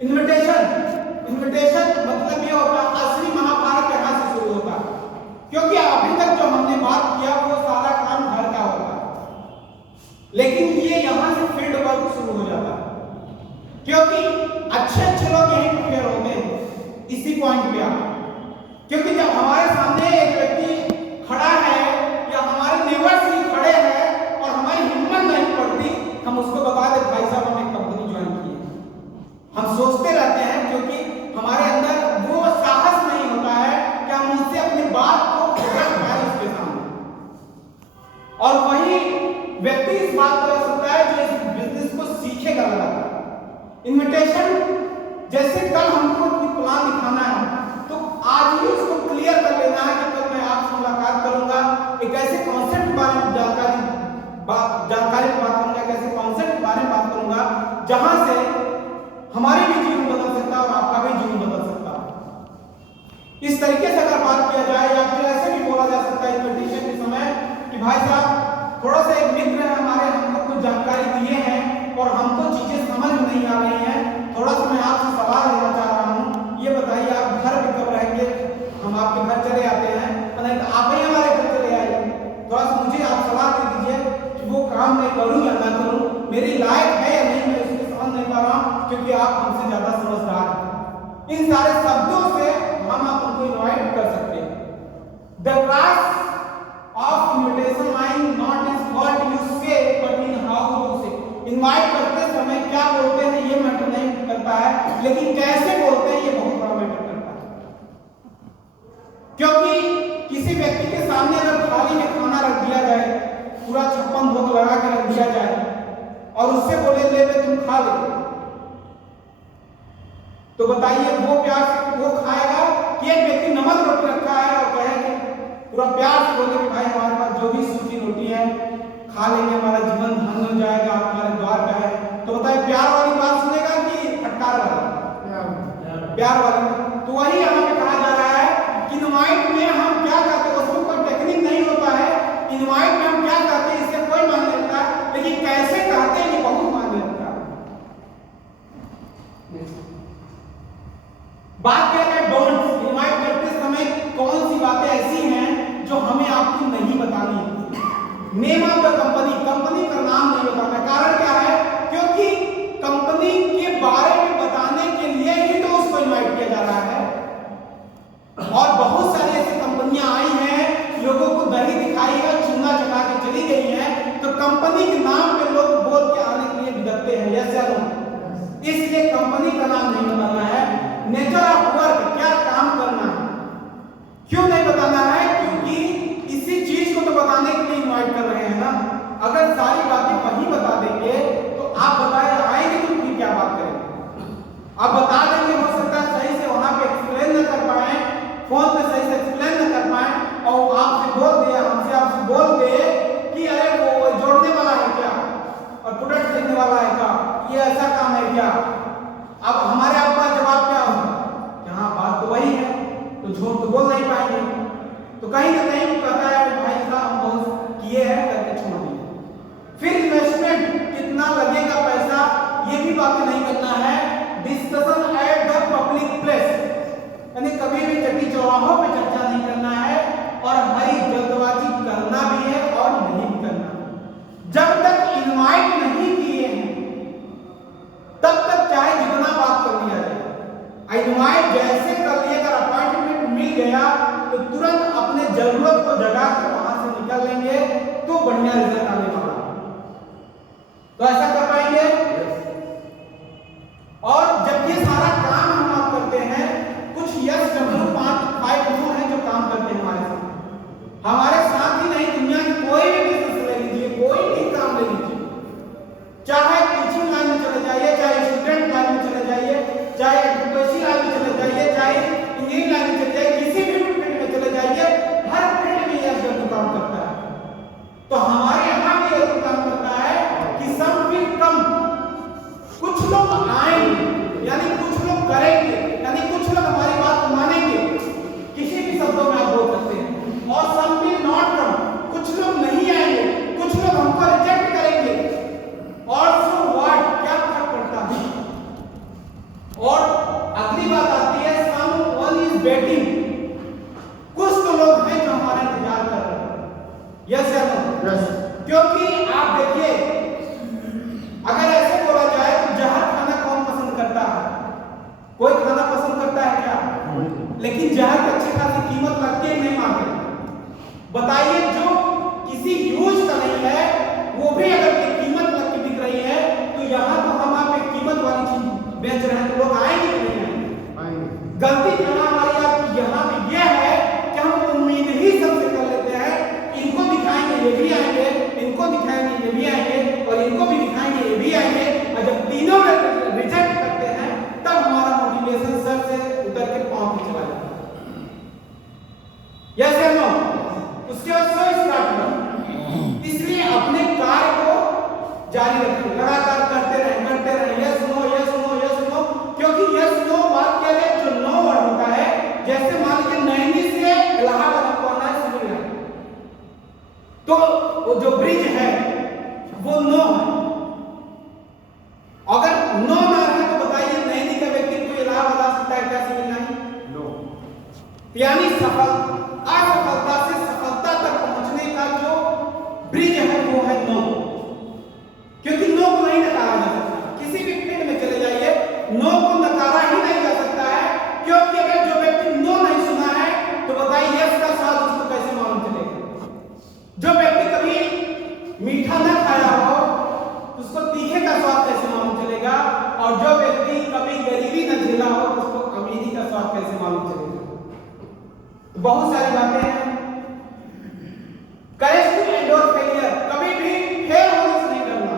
Invitation मतलब ये होता है, असली महाभारत यहाँ से शुरू होता है, क्योंकि अभी तक जो हमने बात किया वो सारा काम घर का होता है, लेकिन ये यहाँ से फील्ड वर्क शुरू हो जाता है, क्योंकि अच्छे लोग यहीं प्रिपेयर होते हैं इसी पॉइंट पे आकर। क्योंकि जब हमारे सामने एक व्यक्ति खड़ा है या हमारे नेबर्स ही खड़े हैं और हमारी हिम्मत नहीं पड़ती, हम उसको बता दे भाई साहब हमने कंपनी ज्वाइन की है, हम सोचते रहते हैं, क्योंकि हमारे अंदर वो साहस नहीं होता है कि हम उससे अपनी बात को रख पाए उसके सामने। और वही व्यक्ति इस बात को रख सकता है जो इस बिजनेस को सीखेगा लगातार। इन्विटेशन जैसे कल हमको प्लान दिखाना है, तो आज ही उसको क्लियर कर लेना है कि कल मैं आपसे मुलाकात करूंगा, एक ऐसे कॉन्सेप्ट बारे में जानकारी बात करूंगा, कैसे कॉन्सेप्ट बारे में बात करूंगा जहां से हमारे भी जीवन बदल सकता है और आपका भी जीवन बदल सकता है। इस तरीके से अगर बात किया जाए, या फिर ऐसे भी बोला जा सकता है इन्विटेशन के समय कि भाई साहब थोड़ा सा एक मित्र है हमारे, हमको कुछ जानकारी दिए हैं और हमको चीजें समझ में नहीं आ रही हैं, थोड़ा सा मैं आपसे सवाल लेना चाह रहा हूँ, ये बताइए आप घर पे कब रहेंगे, हम आपके घर चले आते हैं, नहीं तो आप ही हमारे घर चले आइए, थोड़ा सा मुझे आप सलाह दे दीजिए कि वो काम मैं करूँ या ना करूँ, मेरी लायक है या नहीं, मैं उसको समझ नहीं पा रहा हूँ, क्योंकि आप हमसे ज्यादा समझदार हैं। इन सारे शब्दों से हम आप उनको इन्वाइट कर सकते हैं। The class of invitation line not is what you से बट इन हाउ यू से। इन्वाइट करते समय क्या बोलते हैं ये मैटर नहीं करता है, लेकिन कैसे बोलते हैं ये बहुत बड़ा मैटर करता है। क्योंकि किसी व्यक्ति के सामने अगर थाली में खाना रख दिया जाए, पूरा 56 भोग लगा के रख दिया जाए और उससे बोले ले तुम खा ले, तो बताइए वो प्यार से वो खाएगा कि एक व्यक्ति नमक रोटी रखा है और कहेंगे पूरा प्यार से बोले कि भाई हमारे पास जो भी सूखी रोटी है खा लेंगे, हमारा जीवन धन हो जाएगा, आप हमारे द्वार पे है, तो बताइए प्यार वाली बात सुनेगा कि फटकार वाली? प्यार वाली। तो वही यहाँ पे कहा जा रहा है कि इनवाइट में हम क्या करते हैं, उसमें कोई टेक्निक नहीं होता है, इनवाइट में हम क्या करते हैं इससे कोई मान नहीं रखता, लेकिन कैसे कहते हैं ये बहुत मान रखता है। बात क्या है डोंट्स, इनवाइट करते समय कौन सी बातें ऐसी हैं जो हमें आपको नहीं बतानी है। Name of the company, company का नाम नहीं बताना। कारण क्या है? क्योंकि कंपनी के बारे में बताने के लिए ही तो उसको इनवाइट किया जा रहा है। और बहुत सारी ऐसी कंपनियां आई हैं, लोगों को दही दिखाई है, चूना चटा के चली गई हैं, तो कंपनी के नाम पे लोग बोल के आने के लिए बिदकते हैं, यस या नो? इसलिए कंपनी का नाम नहीं बताना है। नेचर ऑफ वर्क, क्या काम करना है, क्यों नहीं बताना है? क्योंकि इसी चीज को तो बताने के लिए इनवाइट कर रहे हैं ना। अगर सारी बातें वही बता देंगे तो आप बताए आएंगे तो फिर क्या बात करेंगे? आप बता देंगे, हो सकता है सही से वहां पे एक्सप्लेन न कर पाए, फोन पे सही से एक्सप्लेन न कर पाए, और आपसे बोल दिया, हमसे आपसे बोल दे कि अरे वो जोड़ने वाला है क्या और प्रोडक्ट देने वाला है क्या, ये ऐसा काम है क्या? अब हमारे आपका जवाब क्या होगा? हाँ बात तो वही है, तो झूठ तो बोल नहीं पाएंगे, तो कहीं ना कहीं कहता है भाई साहब हम बहुत किए हैं करके छोड़ दिए। फिर इन्वेस्टमेंट कितना लगेगा पैसा, ये भी बातें नहीं करना है। Discussion at the public place, यानी कभी भी चट्टी चौराहों पे चर्चा नहीं करना है, और हरी जल्दबाजी करना भी है और नहीं भी करना। जब तक इनवाइट नहीं किए हैं तब तक चाहे जितना बात कर लिया जाए, इनवाइट जैसे कर लिया, अगर अपॉइंटमेंट मिल गया तो तुरंत अपने जरूरत को जगा कर वहां से निकल लेंगे, तो बढ़िया रिजल्ट आने वाला। तो ऐसा कर पाएंगे? और जब ये सारा काम हम आप करते हैं, कुछ यस डब्ल्यू 5 लोग हैं जो काम करते हैं हमारे साथ ही नहीं, दुनिया की कोई भी बिजनेस ले लीजिए, कोई भी काम ले लीजिए, चाहे टीचिंग लाइन में चले जाइए, चाहे स्टूडेंट लाइन में चले जाइए, चाहे एडवोकेसी लाइन में चले जाइए, चाहे इंजीनियरिंग लाइन में चले जाइए, किसी भी फील्ड में चले जाइए, हर फील्ड में यह काम करता है। तो हमारे यहाँ भी यह काम करता है कि सम विल कम, कुछ लोग आएंगे, यानी कुछ लोग करेंगे, यानी कुछ लोग हमारी बात मानेंगे, और अगली बात आती है someone is waiting, कुछ तो लोग हैं जो हमारा इंतजार कर रहे हैं। यस या नो? यस। क्योंकि आप देखिए, अगर ऐसे बोला जाए तो जहर खाना कौन पसंद करता है? कोई खाना पसंद करता है क्या? लेकिन जहर की अच्छी खासी कीमत लगती है नहीं मांगे। बताइए, जो किसी यूज का नहीं है वो भी अगर ये कीमत लग के बिक रही है तो यहाँ तो हम आप एक कीमत वाली चीज बेच रहे हैं तो लोग आएंगे कि नहीं आएंगे? गलती करना हमारी आपकी यहाँ पे यह है कि हम उम्मीद ही सबसे कर लेते हैं, इनको दिखाएंगे ये भी आएंगे, इनको दिखाएंगे ये भी आएंगे, और इनको भी दिखाएंगे ये भी आएंगे, और जब तीनों में रिजेक्ट करते हैं तब हमारा मोटिवेशन सर से उतर के पांव पे चला जाता है। यस या नो? उसके बाद स्लो स्टार्ट हुआ। इसलिए अपने कार्य को जारी रखें, लगातार करते रहें yes no yes no yes no, क्योंकि यस नो बात क्या है, जो नो वर्ड होता है, जैसे मान लीजिए नैनी से इलाहाबाद आपको आना है सिविल लाइन, तो वो जो ब्रिज है वो नो है। अगर नो ना रहे तो बताइए नैनी का व्यक्ति कोई इलाहाबाद आ सकता है क्या सिविल लाइन? नो। यानी असफलता से सफलता तक पहुंचने का जो ब्रिज है वो है नो, क्योंकि नो को नहीं नकारा जा सकता। किसी भी फील्ड में चले जाइए, नो को नकारा ही नहीं जा सकता है, क्योंकि अगर जो व्यक्ति नो नहीं सुना है तो बताइए यस का स्वाद उसको कैसे मालूम चलेगा? जो व्यक्ति कभी मीठा न खाया हो उसको तीखे का स्वाद कैसे मालूम चलेगा? और जो व्यक्ति कभी गरीबी न झेला हो उसको अमीरी का स्वाद कैसे मालूम चलेगा? तो बहुत सारी बातें हैं। करेज टू एंडोर फेलियर, कभी भी फेल होने से नहीं डरना।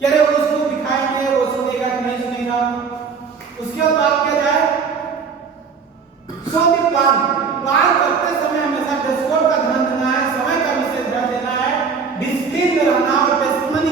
क्या रे उसको दिखाएंगे वो सुनेगा कि नहीं सुनेगा,